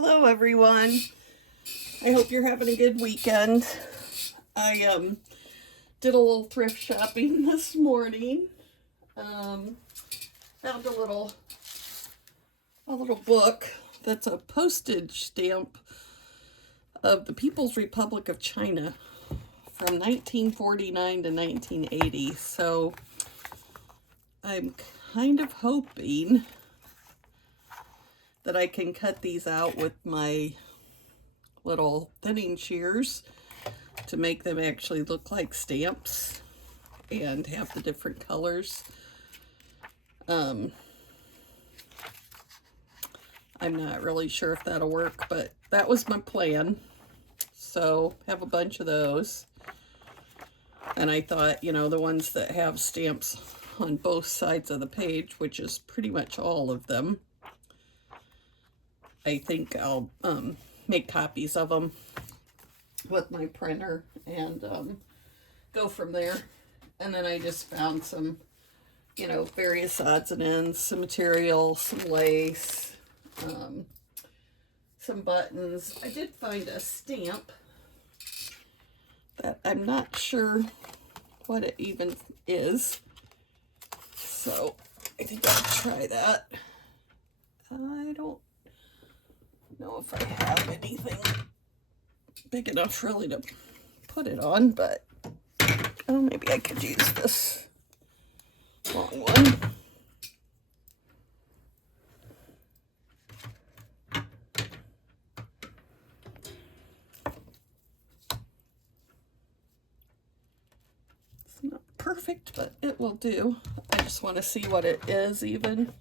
Hello everyone. I hope you're having a good weekend. I did a little thrift shopping this morning. Found a little book that's a postage stamp of the People's Republic of China from 1949 to 1980. So I'm kind of hoping that I can cut these out with my little thinning shears to make them actually look like stamps and have the different colors. I'm not really sure if that'll work, but that was my plan. So have a bunch of those. And I thought, the ones that have stamps on both sides of the page, which is pretty much all of them, I think I'll make copies of them with my printer and go from there. And then I just found some, various odds and ends, some material, some lace, some buttons. I did find a stamp that I'm not sure what it even is. So I think I'll try that. I don't know if I have anything big enough really to put it on, but maybe I could use this long one. It's not perfect, but it will do. I just want to see what it is even.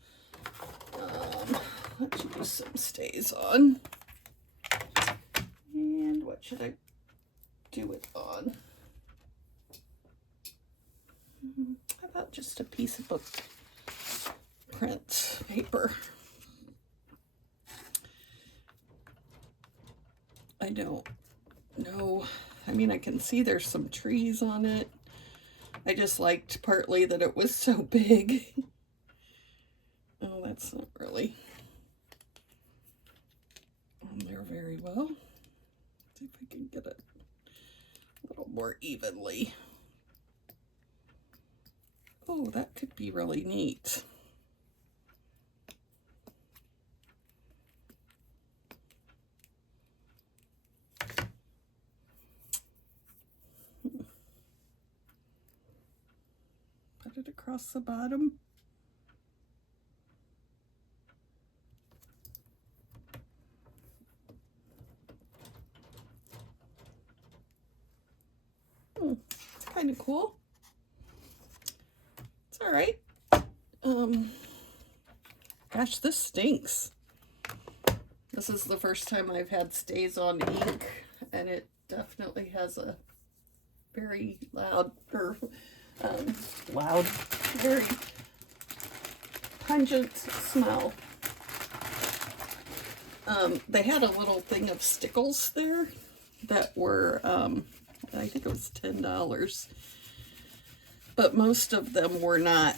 Let's use some stays on. And what should I do it on? How about just a piece of book print paper? I don't know. I mean, I can see there's some trees on it. I just liked partly that it was so big. Oh, that's not really on there very well. See if I can get it a little more evenly. Oh, that could be really neat. Put it across the bottom. It's kind of cool. It's all right. Gosh, this stinks. This is the first time I've had StazOn ink, and it definitely has a very very pungent smell. They had a little thing of stickles there that were, I think it was $10, but most of them were not,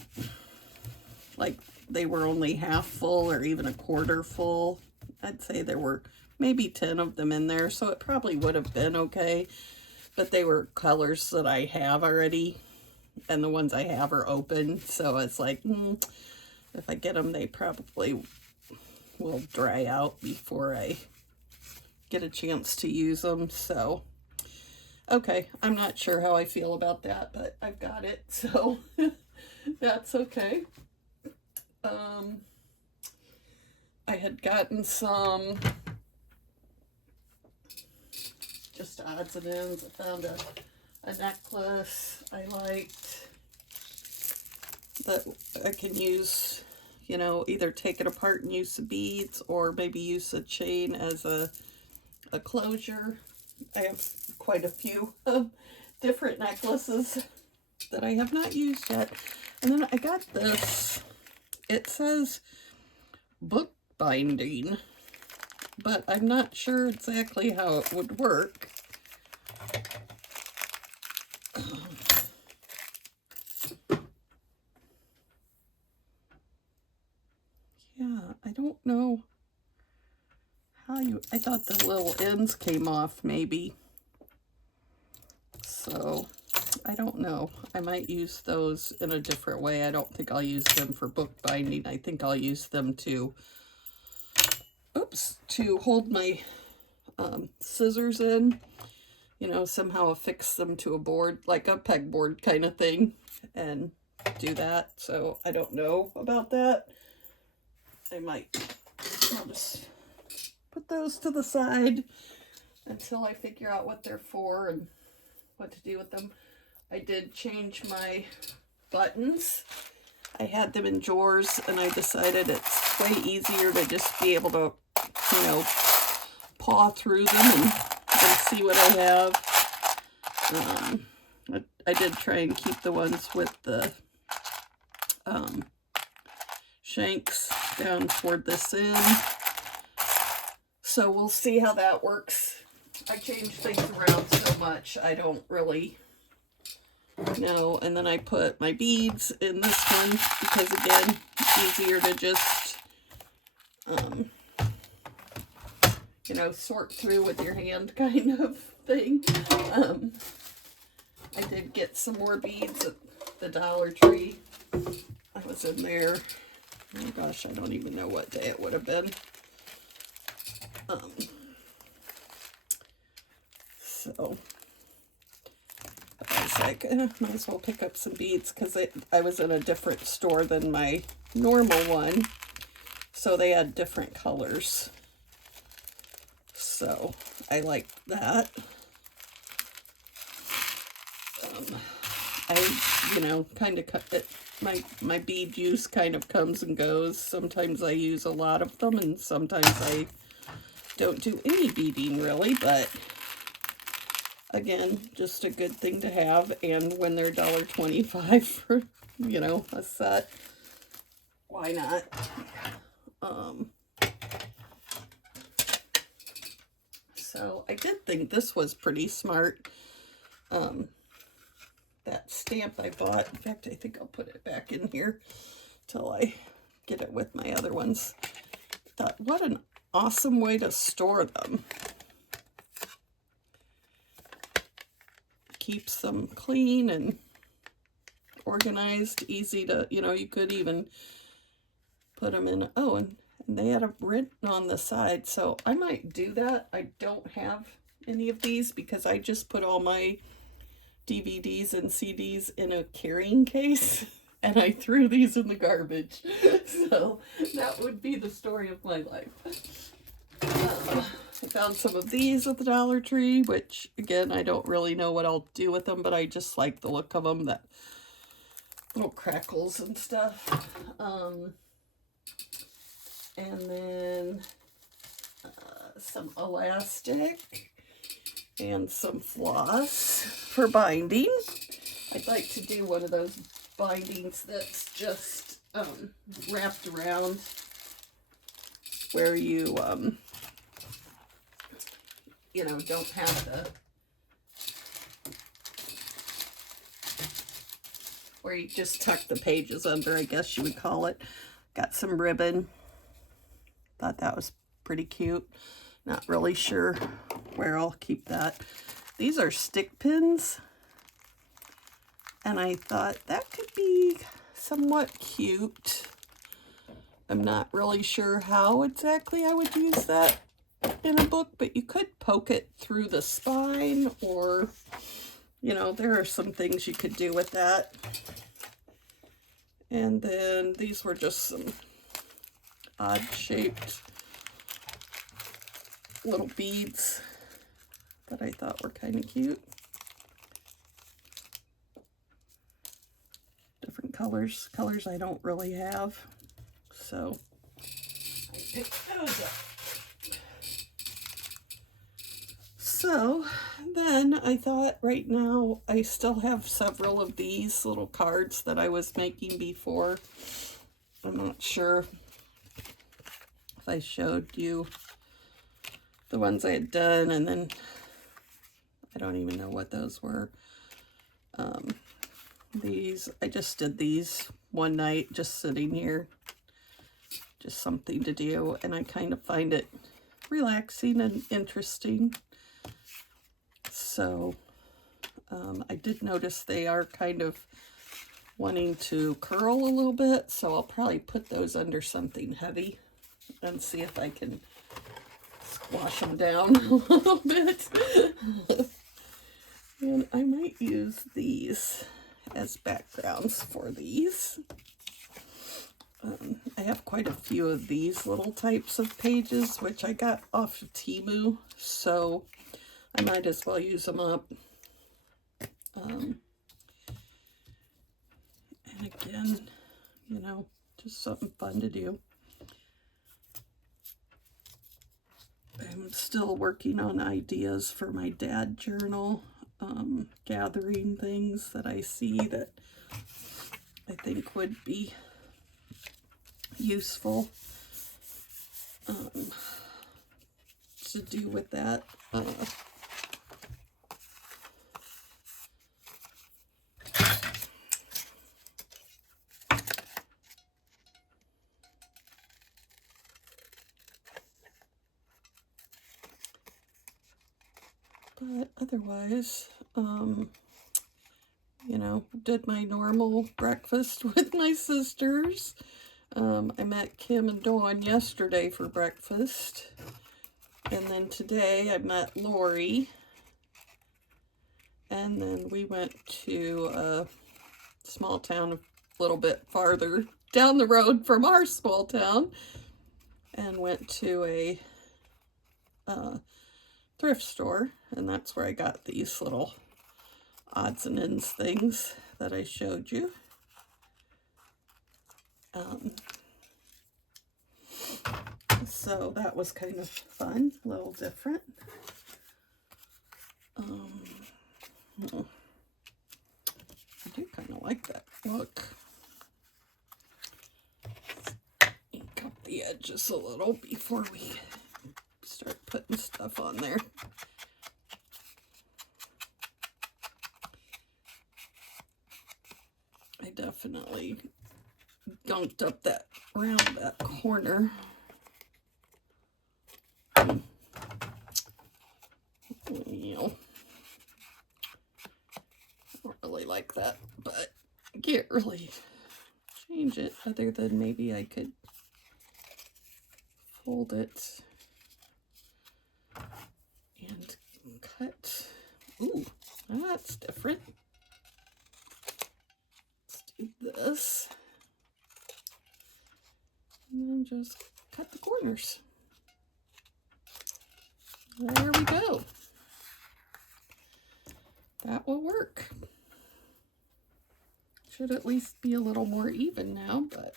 like, they were only half full or even a quarter full. I'd say there were maybe 10 of them in there, so it probably would have been okay. But they were colors that I have already, and the ones I have are open, so it's like, if I get them, they probably will dry out before I get a chance to use them. So, okay, I'm not sure how I feel about that, but I've got it, so that's okay. I had gotten some just odds and ends. I found a necklace I liked that I can use, either take it apart and use the beads or maybe use a chain as a closure. I have quite a few different necklaces that I have not used yet. And then I got this. It says book binding, but I'm not sure exactly how it would work. Yeah, I don't know I thought the little ends came off maybe. So I don't know. I might use those in a different way. I don't think I'll use them for bookbinding. I think I'll use them to, to hold my scissors in. You know, somehow affix them to a board, like a pegboard kind of thing, and do that. So I don't know about that. I'll just put those to the side until I figure out what they're for and what to do with them. I did change my buttons. I had them in drawers, and I decided it's way easier to just be able to, you know, paw through them and see what I have. I did try and keep the ones with the shanks down toward this end. So we'll see how that works. I change things around so much, I don't really know. And then I put my beads in this one because, again, it's easier to just, you know, sort through with your hand kind of thing. I did get some more beads at the Dollar Tree. I was in there. Oh gosh, I don't even know what day it would have been. So I was like, might as well pick up some beads because I was in a different store than my normal one. So they had different colors. So I like that. I, you know, kind of cut it. My bead use kind of comes and goes. Sometimes I use a lot of them, and sometimes I don't do any beading really, but again, just a good thing to have. And when they're $1.25 for, you know, a set, why not? So I did think this was pretty smart. That stamp I bought. In fact, I think I'll put it back in here till I get it with my other ones. Thought, what an awesome way to store them. Keeps them clean and organized, easy to, you know, you could even put them in. Oh, and they had a print on the side, so I might do that. I don't have any of these because I just put all my DVDs and CDs in a carrying case, and I threw these in the garbage. So that would be the story of my life. I found some of these at the Dollar Tree, which, again, I don't really know what I'll do with them, but I just like the look of them, that little crackles and stuff. And then some elastic and some floss for binding. I'd like to do one of those bindings that's just wrapped around, where you, you know, don't have the, where you just tuck the pages under, I guess you would call it. Got some ribbon. Thought that was pretty cute. Not really sure where I'll keep that. These are stick pins, and I thought that could be somewhat cute. I'm not really sure how exactly I would use that in a book, but you could poke it through the spine, or, you know, there are some things you could do with that. And then these were just some odd shaped little beads that I thought were kind of cute. Different colors I don't really have, so I picked those up. So then I thought, right now I still have several of these little cards that I was making before. I'm not sure if I showed you the ones I had done, and then I don't even know what those were. These, I just did these one night, just sitting here, just something to do, and I kind of find it relaxing and interesting. So I did notice they are kind of wanting to curl a little bit, so I'll probably put those under something heavy and see if I can squash them down a little bit. And I might use these as backgrounds for these. I have quite a few of these little types of pages, which I got off of Temu, so I might as well use them up. And again, you know, just something fun to do. I'm still working on ideas for my dad journal, gathering things that I see that I think would be useful to do with that. But otherwise, you know, did my normal breakfast with my sisters. I met Kim and Dawn yesterday for breakfast. And then today I met Lori. And then we went to a small town a little bit farther down the road from our small town. And went to a thrift store. And that's where I got these little odds and ends things that I showed you. So that was kind of fun, a little different. I do kind of like that look. Ink up the edges a little before we start putting stuff on there. I definitely gunked up that around that corner. You know, I don't really like that, but I can't really change it other than maybe I could fold it and cut. Ooh, that's different. Let's do this. And then just cut the corners. There we go. That will work. Should at least be a little more even now, but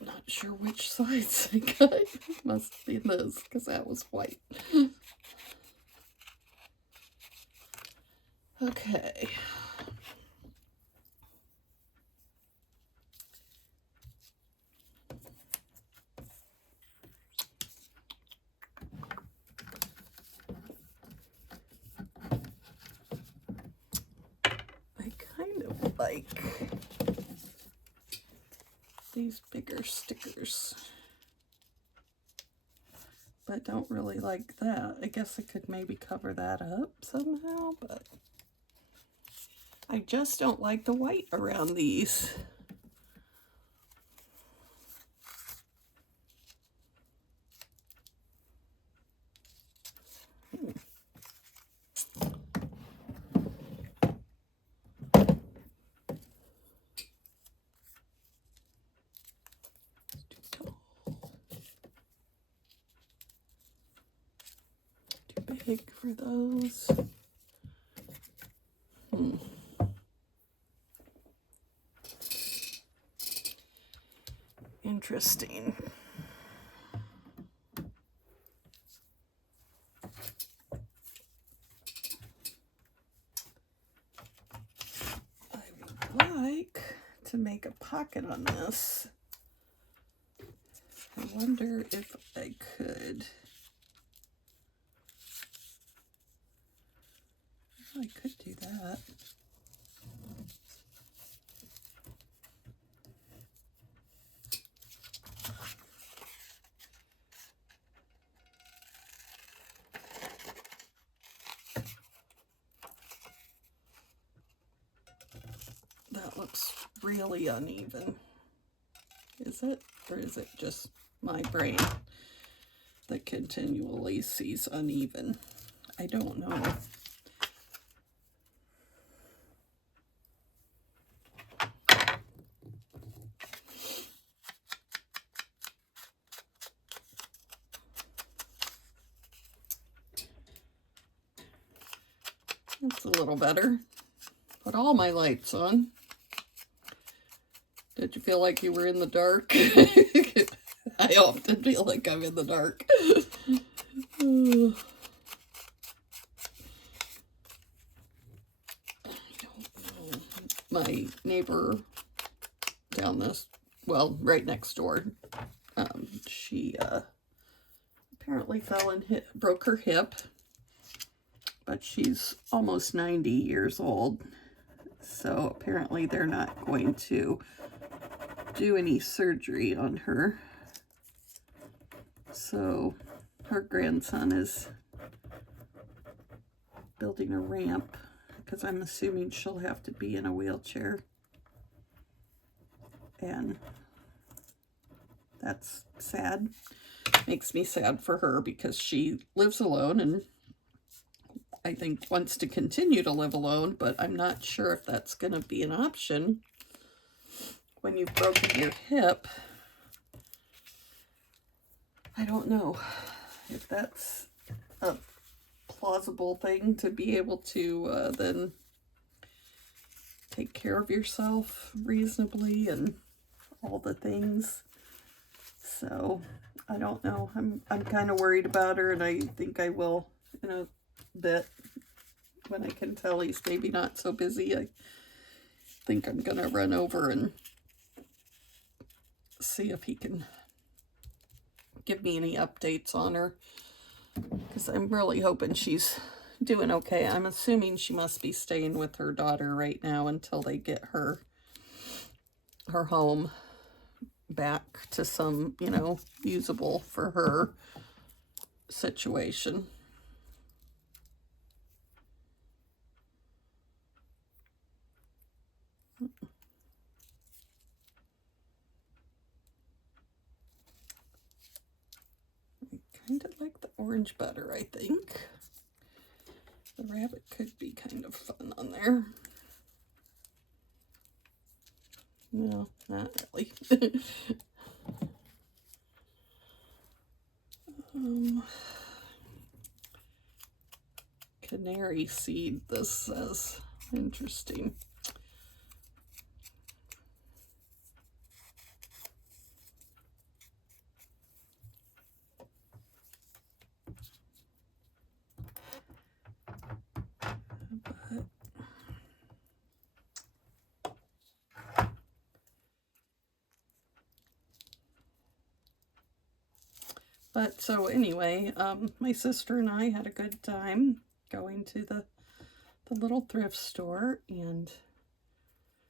not sure which sides I cut. Must be this, because that was white. Okay. Like these bigger stickers, but don't really like that. I guess I could maybe cover that up somehow, but I just don't like the white around these. Big for those. Interesting. I would like to make a pocket on this. I wonder if I could. I could do that. looks really uneven. Is it? Or is it just my brain that continually sees uneven? I don't know. That's a little better. Put all my lights on. Did you feel like you were in the dark? I often feel like I'm in the dark. I don't know. My neighbor down this, well, right next door, she apparently fell and broke her hip. But she's almost 90 years old, so apparently they're not going to do any surgery on her. So her grandson is building a ramp, because I'm assuming she'll have to be in a wheelchair. And that's sad. Makes me sad for her, because she lives alone and I think wants to continue to live alone, but I'm not sure if that's going to be an option when you've broken your hip. I don't know if that's a plausible thing to be able to then take care of yourself reasonably and all the things. So I don't know. I'm kind of worried about her, and I think I will in a bit when I can tell he's maybe not so busy. I think I'm gonna run over and see if he can give me any updates on her, because I'm really hoping she's doing okay. I'm assuming she must be staying with her daughter right now until they get her home back to some, you know, usable for her situation. I kind of like the orange better, I think. The rabbit could be kind of fun on there. No, not really. Canary seed, this says. Interesting. But so anyway, my sister and I had a good time going to the little thrift store, and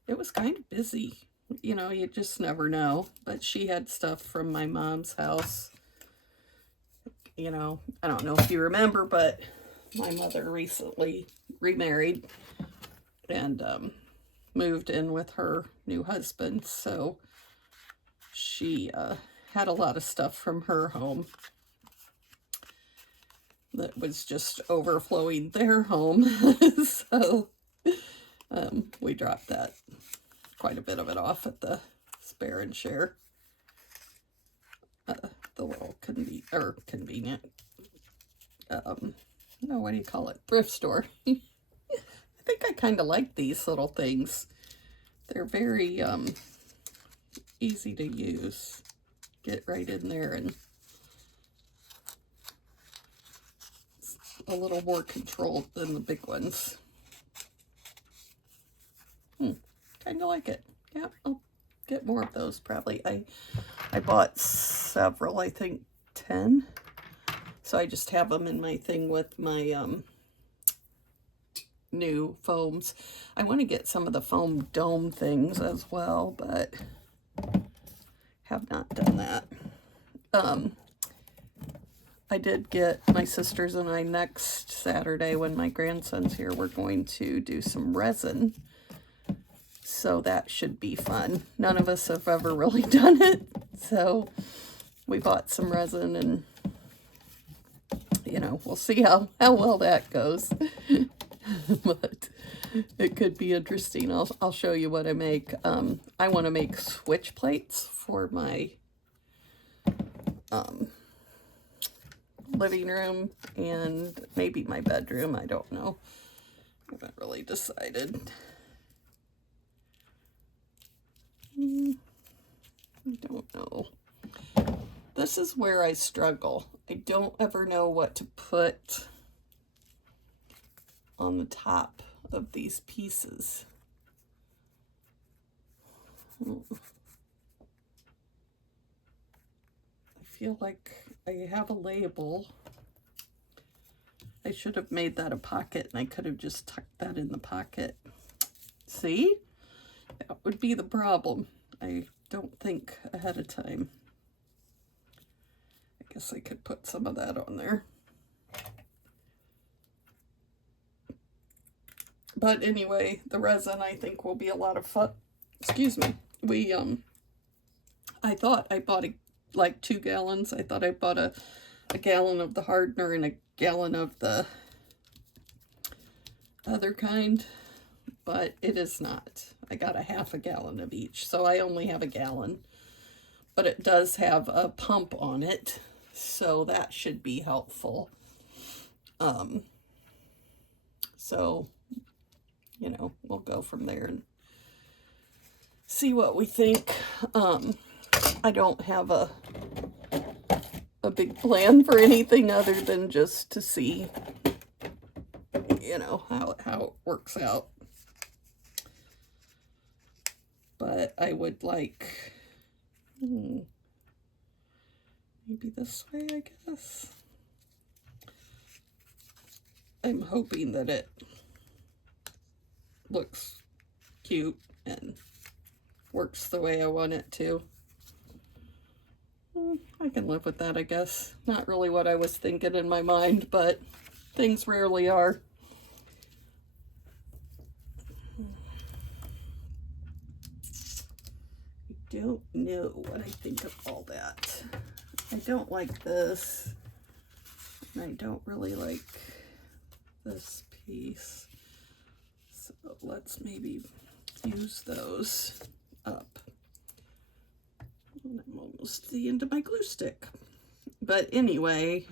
it was kind of busy. You know, you just never know. But she had stuff from my mom's house. You know, I don't know if you remember, but my mother recently remarried and moved in with her new husband. So she had a lot of stuff from her home that was just overflowing their home. So we dropped that, quite a bit of it, off at the Spare and Share, the little convenient, no, what do you call it, thrift store. I think I kind of like these little things. They're very easy to use. Get right in there, and it's a little more controlled than the big ones. Kind of like it. Yeah, I'll get more of those probably. I bought several, I think 10. So I just have them in my thing with my new foams. I want to get some of the foam dome things as well, but have not done that. I did get, my sisters and I, next Saturday when my grandson's here, we're going to do some resin So that should be fun. None of us have ever really done it. So we bought some resin and, you know, we'll see how well that goes. But it could be interesting. I'll show you what I make. I want to make switch plates for my living room and maybe my bedroom. I don't know. I haven't really decided. I don't know. This is where I struggle. I don't ever know what to put on the top of these pieces. I feel like I have a label. I should have made that a pocket and I could have just tucked that in the pocket. See? That would be the problem. I don't think ahead of time. I guess I could put some of that on there. But anyway, the resin I think will be a lot of fun. Excuse me. I thought I bought like 2 gallons. I thought I bought a gallon of the hardener and a gallon of the other kind, but it is not. I got a half a gallon of each, so I only have a gallon. But it does have a pump on it, so that should be helpful. So, you know, we'll go from there and see what we think. I don't have a big plan for anything other than just to see, you know, how it works out. But I would like, maybe this way, I guess. I'm hoping that it looks cute and works the way I want it to. I can live with that, I guess. Not really what I was thinking in my mind, but things rarely are. I don't know what I think of all that. I don't like this. And I don't really like this piece. So let's maybe use those up. And I'm almost to the end of my glue stick. But anyway,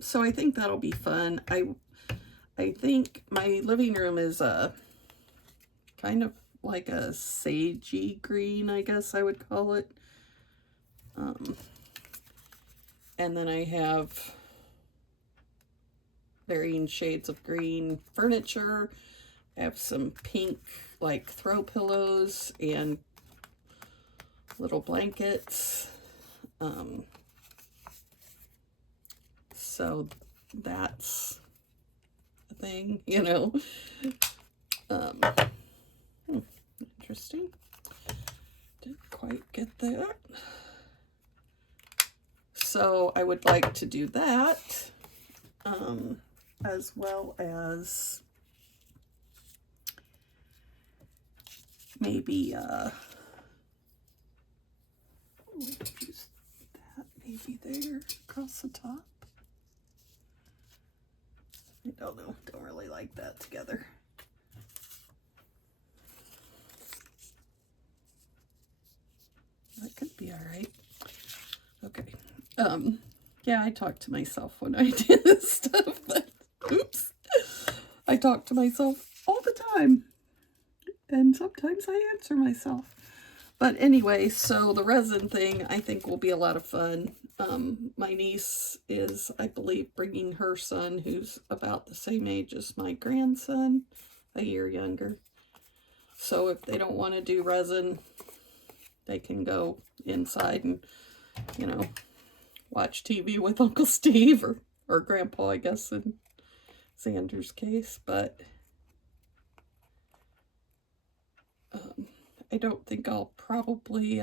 so I think that'll be fun. I think my living room is a kind of like a sagey green, I guess I would call it. And then I have varying shades of green furniture. I have some pink like throw pillows and little blankets. So that's a thing, you know. Interesting. Didn't quite get that. So I would like to do that, as well as maybe use that maybe there across the top. I don't know, don't really like that together. That could be all right. Okay. Yeah, I talk to myself when I do this stuff, but oops. I talk to myself all the time. And sometimes I answer myself. But anyway, so the resin thing I think will be a lot of fun. My niece is, I believe, bringing her son, who's about the same age as my grandson, a year younger. So if they don't want to do resin, they can go inside and, you know, watch TV with Uncle Steve or Grandpa, I guess, in Xander's case. But I don't think I'll probably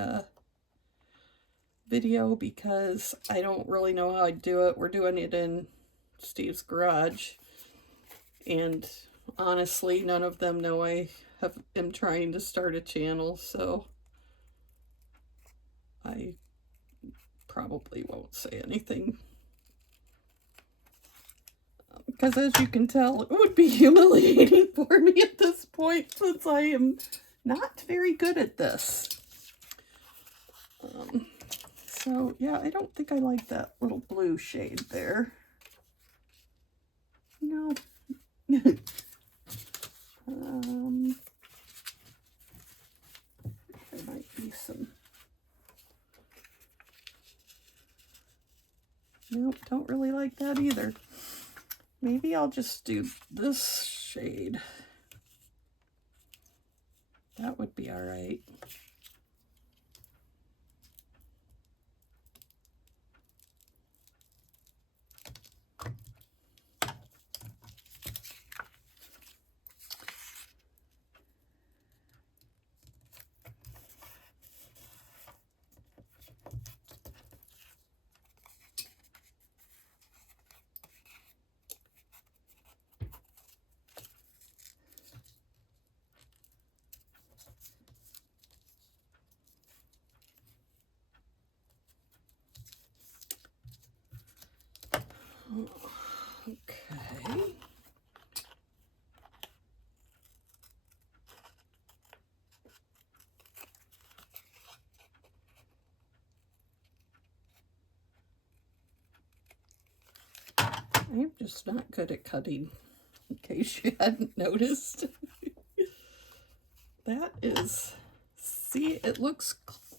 video because I don't really know how I'd do it. We're doing it in Steve's garage. And honestly, none of them know I am trying to start a channel, so I probably won't say anything. Because as you can tell, it would be humiliating for me at this point, since I am not very good at this. So yeah, I don't think I like that little blue shade there. No. There might be some. Nope, don't really like that either. Maybe I'll just do this shade. That would be all right. Okay. I'm just not good at cutting, in case you hadn't noticed. That is, see, it looks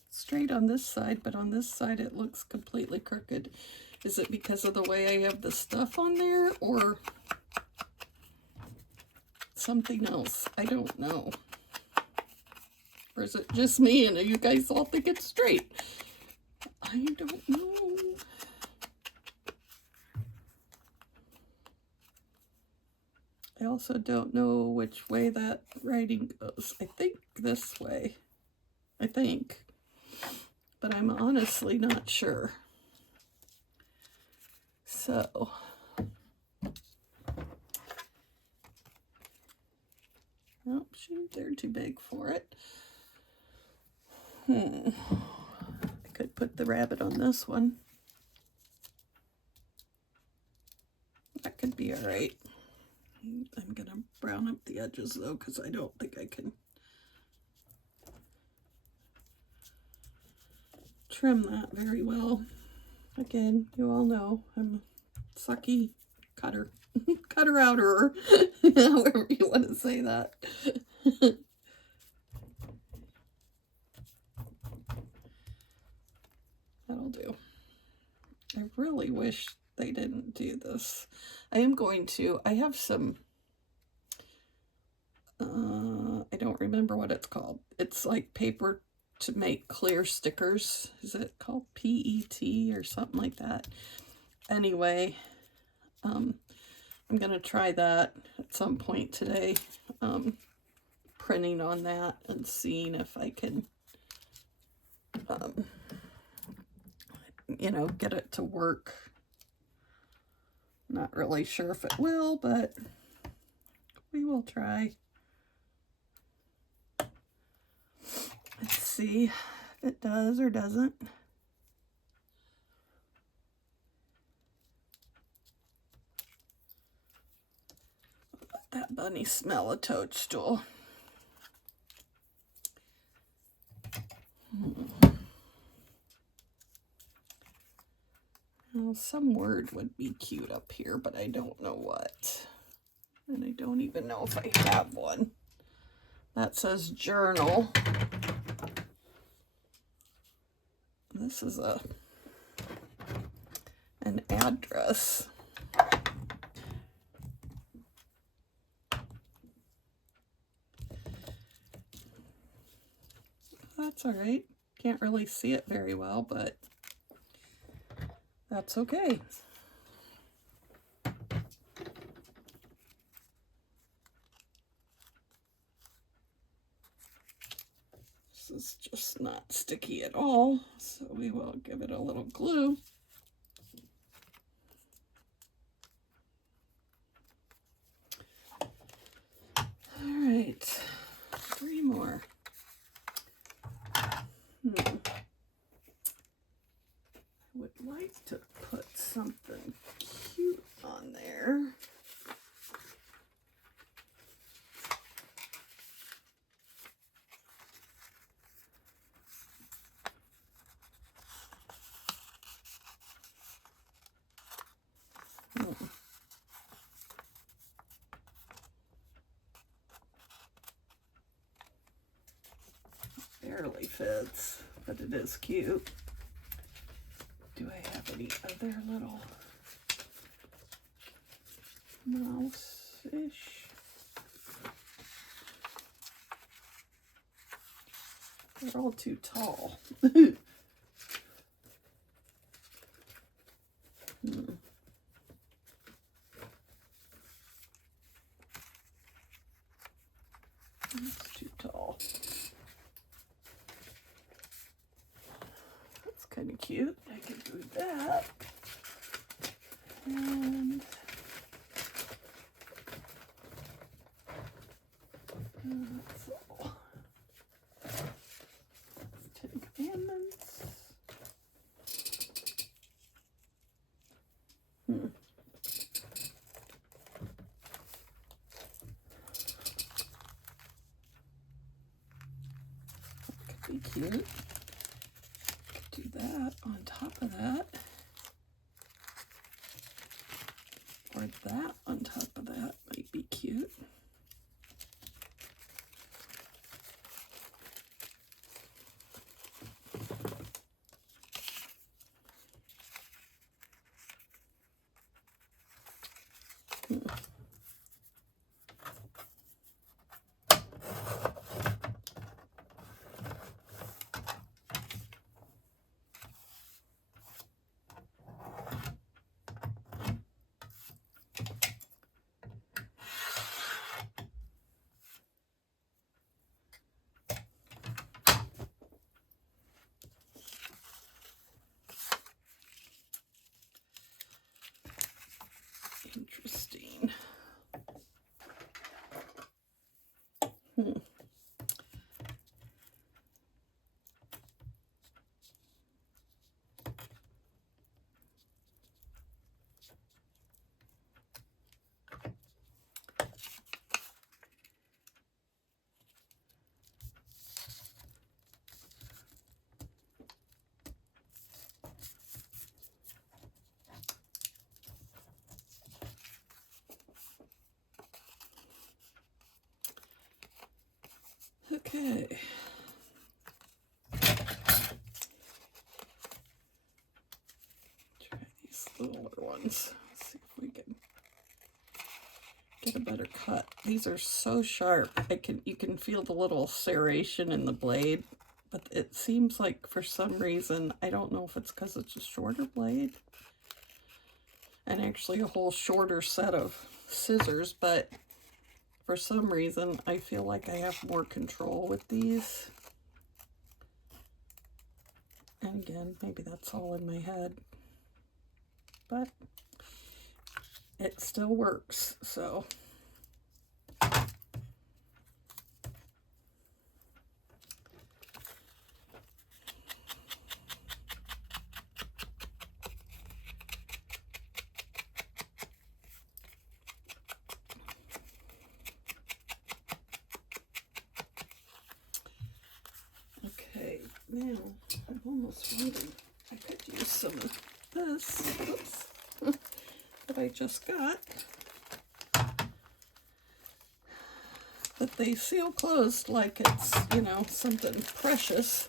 straight on this side, but on this side it looks completely crooked. Is it because of the way I have the stuff on there, or something else? I don't know. Or is it just me and you guys all think it's straight? I don't know. I also don't know which way that writing goes. I think this way. I think. But I'm honestly not sure. So. Oh, shoot, they're too big for it. I could put the rabbit on this one. That could be all right. I'm going to brown up the edges, though, because I don't think I can trim that very well. Again, you all know I'm a sucky cutter. Cutter-outer, however you want to say that. That'll do. I really wish they didn't do this. I am going to, I have some, I don't remember what it's called. It's like paper to make clear stickers. Is it called PET or something like that? Anyway, I'm going to try that at some point today. Printing on that and seeing if I can, you know, get it to work. Not really sure if it will, but we will try. Let's see if it does or doesn't. Let that bunny smell a toadstool. Well, some word would be cute up here, but I don't know what. And I don't even know if I have one. That says journal. This is an address. That's all right. Can't really see it very well, but that's okay. This is just not sticky at all, so we will give it a little glue. All right. like to put something cute on there. Barely fits, but it is cute. Do I have any other little mouse-ish? They're all too tall. It's too tall. That's kind of cute. I can do that. And that's all. Ten Commandments. Could be cute. Could do that on top of that. Or that on top of that might be cute. Interesting. Okay. Try these littler ones. Let's see if we can get a better cut. These are so sharp. You can feel the little serration in the blade, but it seems like for some reason, I don't know if it's because it's a shorter blade and actually a whole shorter set of scissors, but for some reason, I feel like I have more control with these. And again, maybe that's all in my head. But it still works, so. Now, I'm almost wondering I could use some of this, oops, that I just got. But they seal closed like it's, you know, something precious.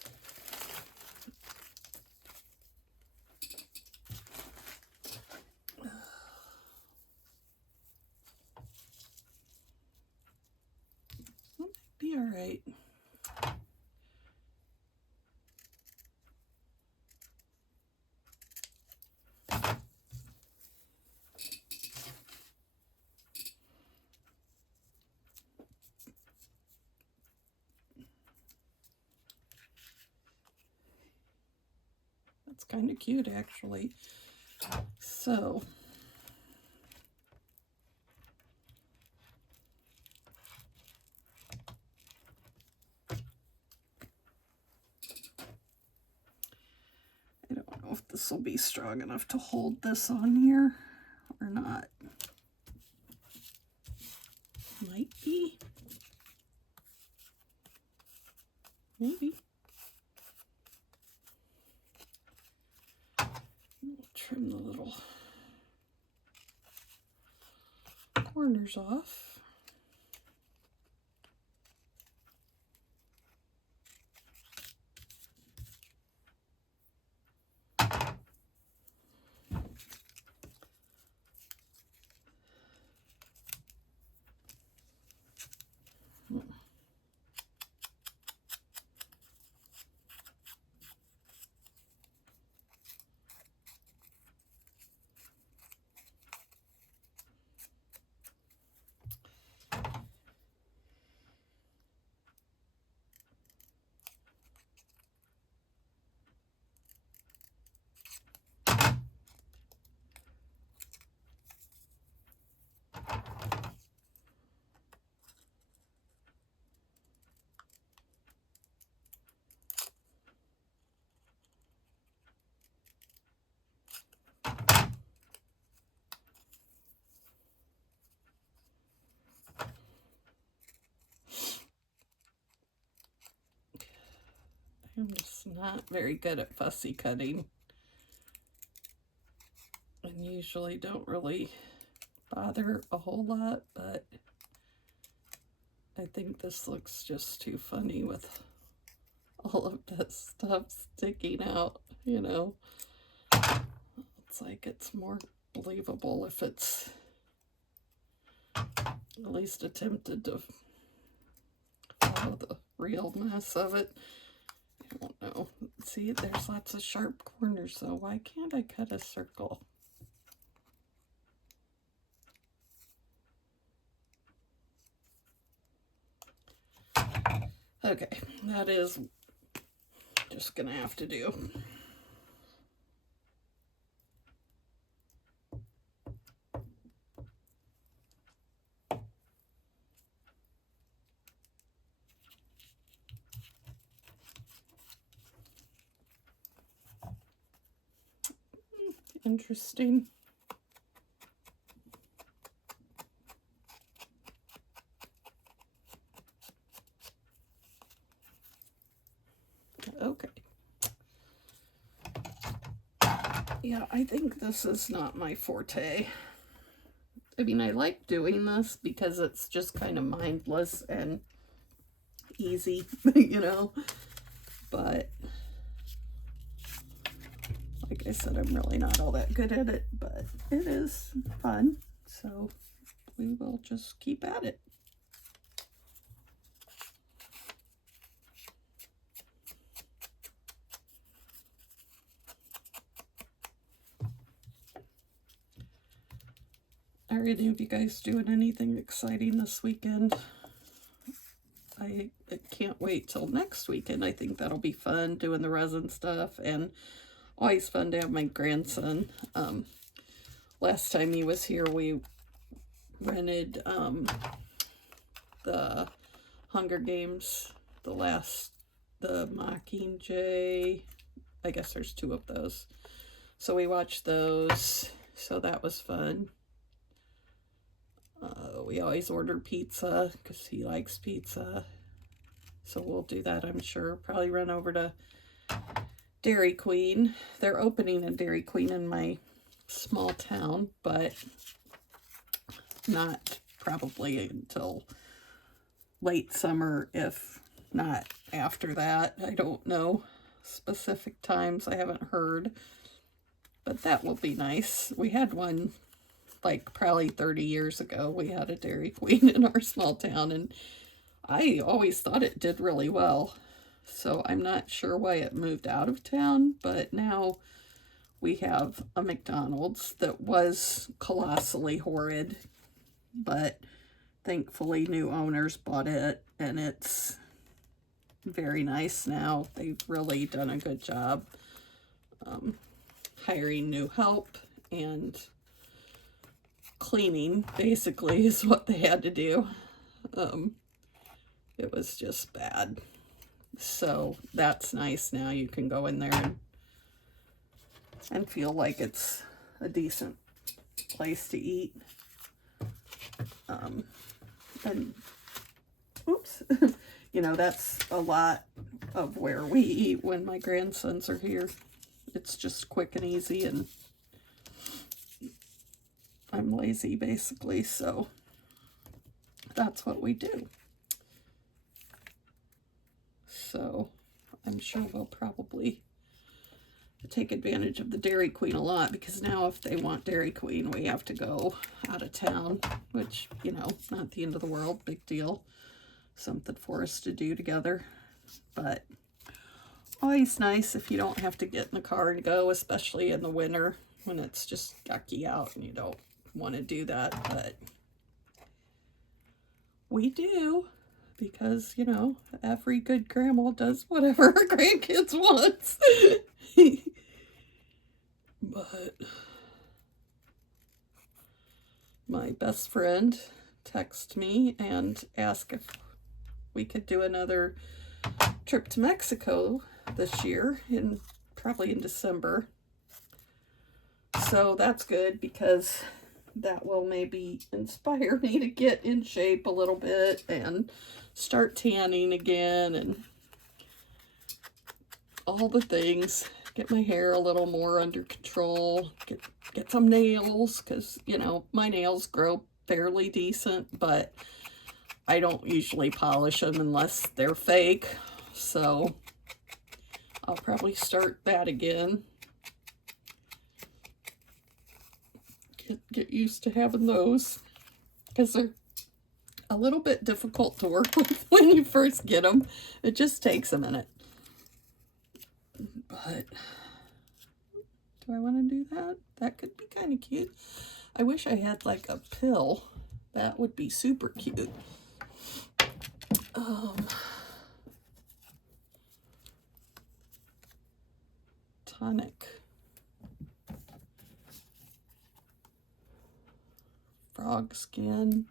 That might be all right. That's kind of cute, actually. So, I don't know if this this will be strong enough to hold this on here or not. Might be. Maybe. Trim the little corners off. I'm just not very good at fussy cutting, and usually don't really bother a whole lot, but I think this looks just too funny with all of this stuff sticking out, you know. It's like it's more believable if it's at least attempted to follow the realness of it. I don't know. See, there's lots of sharp corners, so why can't I cut a circle? Okay, that is just gonna have to do. Interesting. Okay. Yeah, I think this is not my forte. I mean, I like doing this because it's just kind of mindless and easy, you know, but like I said, I'm really not all that good at it, but it is fun, so we will just keep at it. Are any of you guys doing anything exciting this weekend? I can't wait till next weekend. I think that'll be fun, doing the resin stuff, and always fun to have my grandson. Last time he was here, we rented the Hunger Games, the Mockingjay. I guess there's 2 of those. So we watched those, so that was fun. We always order pizza because he likes pizza. So we'll do that, I'm sure. Probably run over to Dairy Queen. They're opening a Dairy Queen in my small town, but not probably until late summer, if not after that. I don't know specific times. I haven't heard. But that will be nice. We had one like probably 30 years ago. We had a Dairy Queen in our small town, and I always thought it did really well. So I'm not sure why it moved out of town, but now we have a McDonald's that was colossally horrid, but thankfully new owners bought it, and it's very nice now. They've really done a good job hiring new help, and cleaning basically is what they had to do. It was just bad. So that's nice. Now you can go in there and and feel like it's a decent place to eat. And oops, you know, that's a lot of where we eat when my grandsons are here. It's just quick and easy, and I'm lazy basically, so that's what we do. So I'm sure we'll probably take advantage of the Dairy Queen a lot, because now if they want Dairy Queen, we have to go out of town, which, you know, not the end of the world, big deal. Something for us to do together. But always nice if you don't have to get in the car and go, especially in the winter when it's just yucky out and you don't want to do that. But we do, because, you know, every good grandma does whatever her grandkids wants. But my best friend texted me and asked if we could do another trip to Mexico this year, probably in December. So that's good, because that will maybe inspire me to get in shape a little bit and start tanning again and all the things. Get my hair a little more under control. Get some nails, because, you know, my nails grow fairly decent, but I don't usually polish them unless they're fake. So I'll probably start that again. Get used to having those, because they're a little bit difficult to work with when you first get them. It just takes a minute. But do I want to do that? That could be kind of cute. I wish I had like a pill. That would be super cute. Tonic. Frog skin.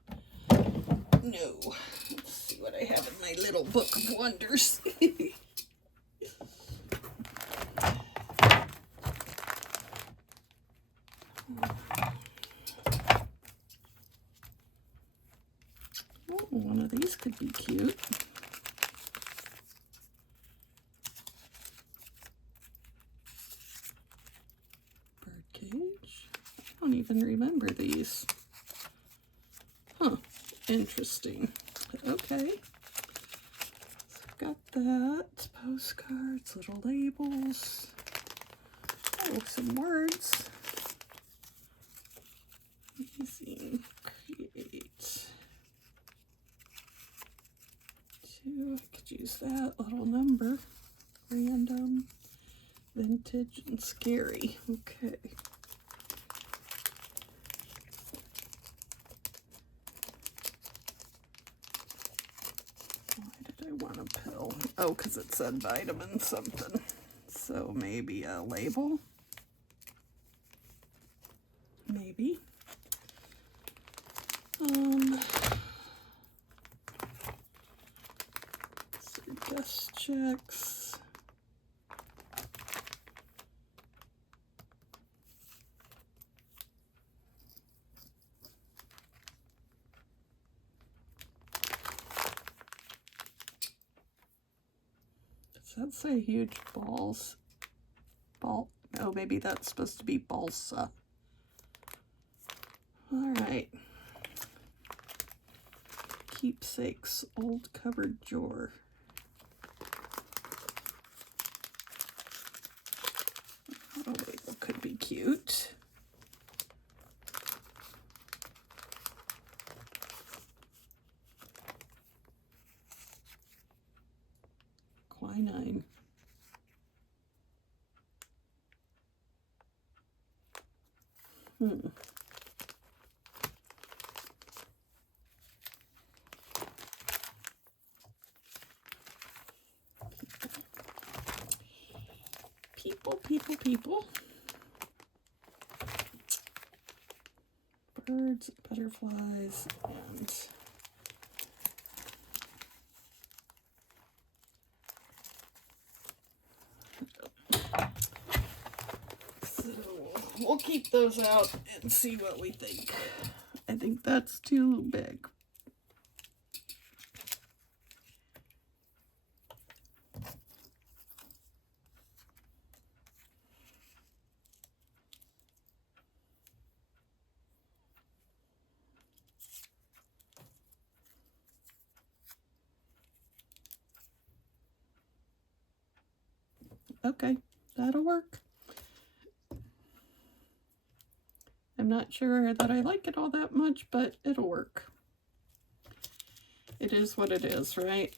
No. Let's see what I have in my little book of wonders. Oh, one of these could be cute. Birdcage. I don't even remember these. Huh. Interesting. Okay. So I've got that. Postcards, little labels. Oh, some words. Amazing. Create. I could use that little number. Random, vintage, and scary. Okay. Why did I want a pill? Oh, because it said vitamin something. So maybe a label? Maybe. Guest checks. Does that say huge balls? Oh, maybe that's supposed to be balsa. All right. Keepsakes, old cupboard drawer. Oh, label could be cute. Quinine. People. Birds, butterflies, and so keep those out and see what we think. I think that's too big. Okay, that'll work. I'm not sure that I like it all that much, but it'll work. It is what it is, right?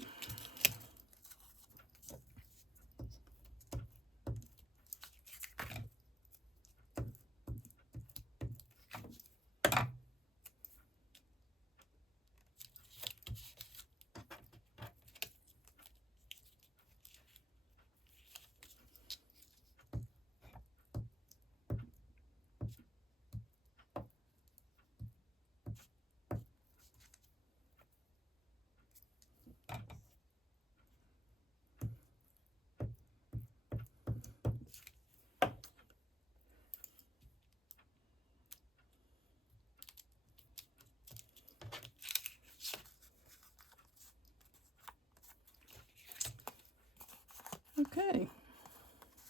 Okay,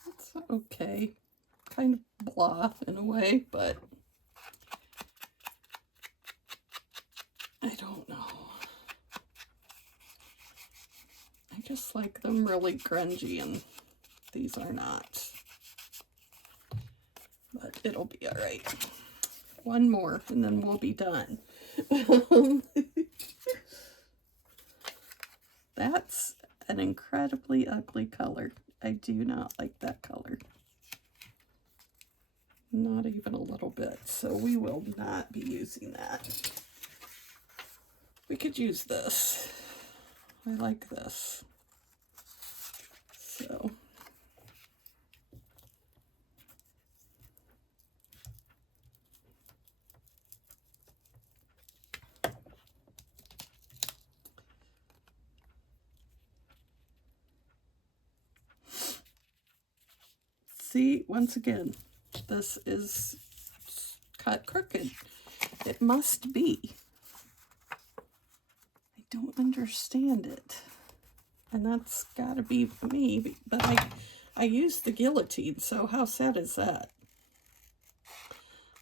that's okay. Kind of blah in a way, but I don't know. I just like them really grungy, and these are not. But it'll be all right. One more, and then we'll be done. That's an incredibly ugly color. I do not like that color. Not even a little bit. So we will not be using that. We could use this. I like this. So. See, once again, this is cut crooked. It must be. I don't understand it. And that's gotta be me, but I use the guillotine, so how sad is that?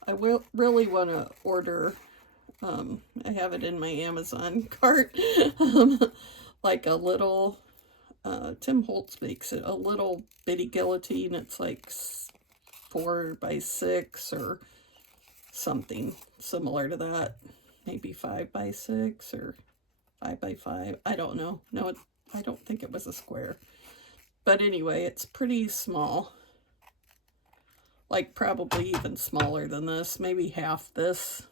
I will really want to order, I have it in my Amazon cart, like a little, Tim Holtz makes it, a little bitty guillotine. It's like 4 by 6 or something similar to that. Maybe 5 by 6 or 5 by 5. I don't know. No, I don't think it was a square. But anyway, it's pretty small. Like probably even smaller than this. Maybe half this.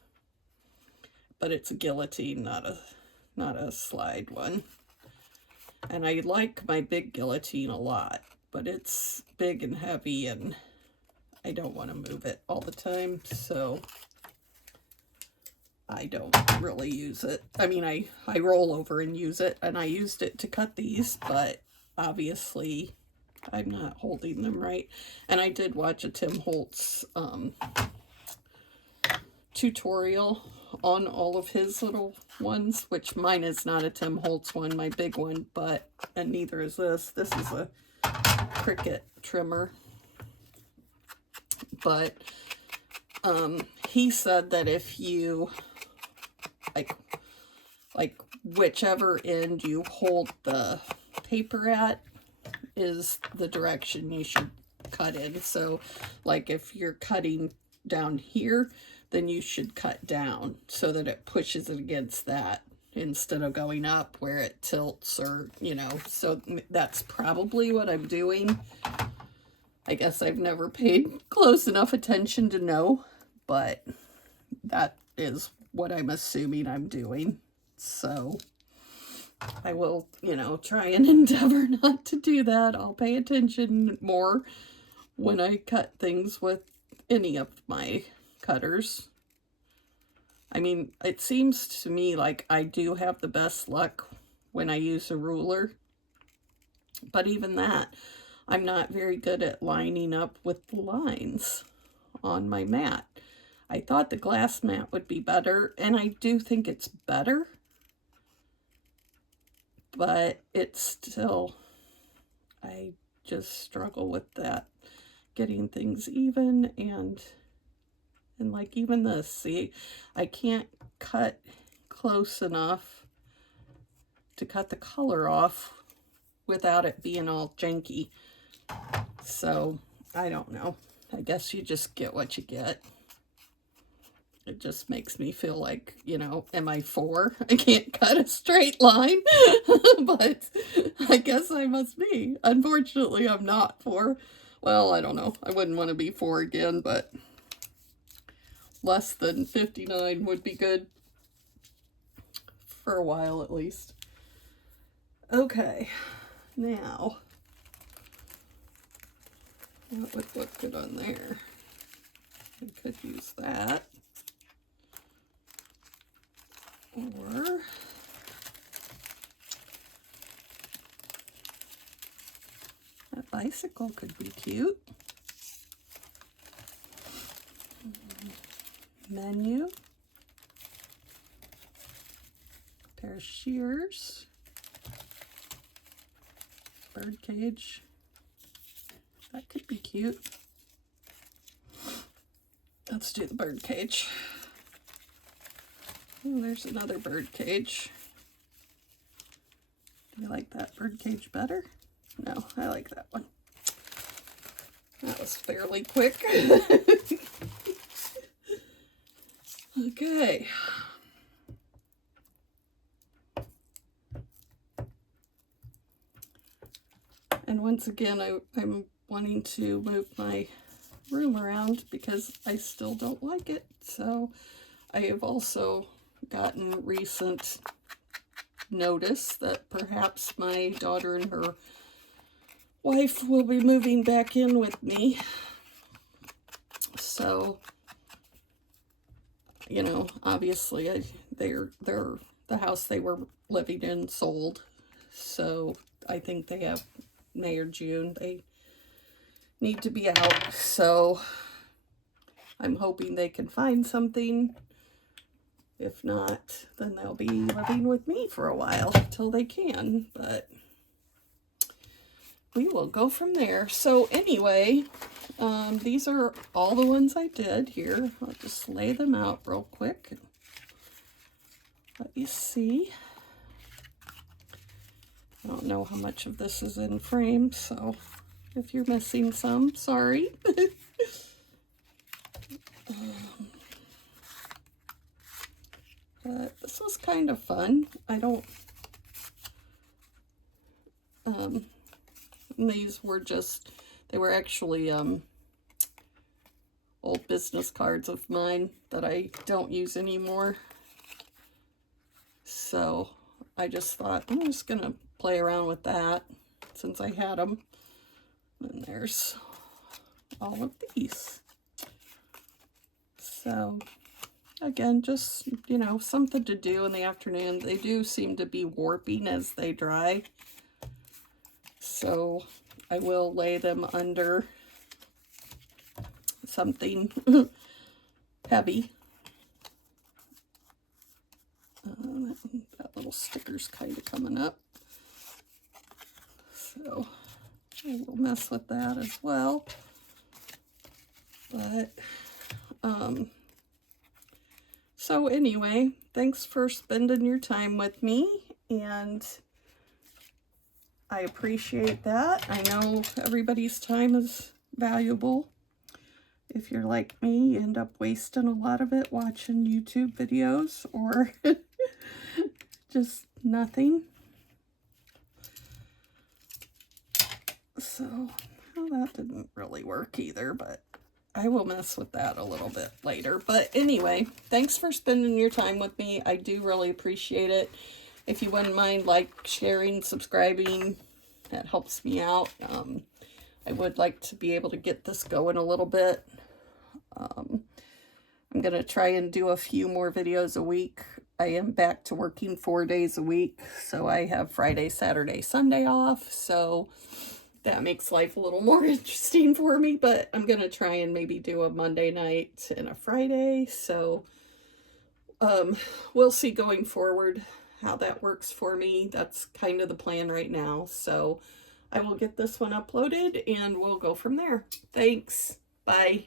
But it's a guillotine, not a slide one. And I like my big guillotine a lot. But it's big and heavy, and I don't want to move it all the time, so I don't really use it. I mean, I roll over and use it, and I used it to cut these, but obviously I'm not holding them right. And I did watch a Tim Holtz tutorial on all of his little ones, which mine is not a Tim Holtz one, my big one, but, and neither is this. This is a Cricut trimmer. But he said that if you like whichever end you hold the paper at is the direction you should cut in. So like if you're cutting down here, then you should cut down so that it pushes it against that instead of going up where it tilts, or, you know. So that's probably what I'm doing. I guess I've never paid close enough attention to know, but that is what I'm assuming I'm doing. So I will, you know, try and endeavor not to do that. I'll pay attention more when I cut things with any of my cutters. I mean, it seems to me like I do have the best luck when I use a ruler. But even that, I'm not very good at lining up with the lines on my mat. I thought the glass mat would be better, and I do think it's better, but it's still, I just struggle with that, getting things even, and like even this, see, I can't cut close enough to cut the color off without it being all janky. So I don't know, I guess you just get what you get. It just makes me feel like, you know, am I 4? I can't cut a straight line, but I guess I must be. Unfortunately, I'm not 4. Well, I don't know. I wouldn't want to be 4 again, but less than 59 would be good for a while at least. Okay, now, what would look good on there? I could use that. Or that bicycle could be cute. Menu. Pair of shears. Bird cage. That could be cute. Let's do the bird cage. Oh, there's another bird cage. Do you like that bird cage better? No, I like that one. That was fairly quick. Okay. And once again, I'm wanting to move my room around because I still don't like it. So I have also gotten recent notice that perhaps my daughter and her wife will be moving back in with me. So, you know, obviously they're the house they were living in sold. So I think they have May or June. They need to be out. So I'm hoping they can find something. If not, then they'll be living with me for a while till they can, but we will go from there. So anyway, these are all the ones I did here. I'll just lay them out real quick and let you see. I don't know how much of this is in frame, so if you're missing some, sorry. But this was kind of fun. I don't, these were just, they were actually old business cards of mine that I don't use anymore. So I just thought, I'm just gonna play around with that since I had them. And there's all of these. So again, just, you know, something to do in the afternoon. They do seem to be warping as they dry. So I will lay them under something heavy. That little sticker's kind of coming up. So I will mess with that as well. But, so anyway, thanks for spending your time with me, and I appreciate that. I know everybody's time is valuable. If you're like me, you end up wasting a lot of it watching YouTube videos or just nothing. So, well, that didn't really work either, but I will mess with that a little bit later. But anyway, thanks for spending your time with me. I do really appreciate it. If you wouldn't mind, like, sharing, subscribing, that helps me out. I would like to be able to get this going a little bit. I'm going to try and do a few more videos a week. I am back to working 4 days a week, so I have Friday, Saturday, Sunday off. So that makes life a little more interesting for me, but I'm going to try and maybe do a Monday night and a Friday. So we'll see going forward how that works for me. That's kind of the plan right now. So I will get this one uploaded and we'll go from there. Thanks. Bye.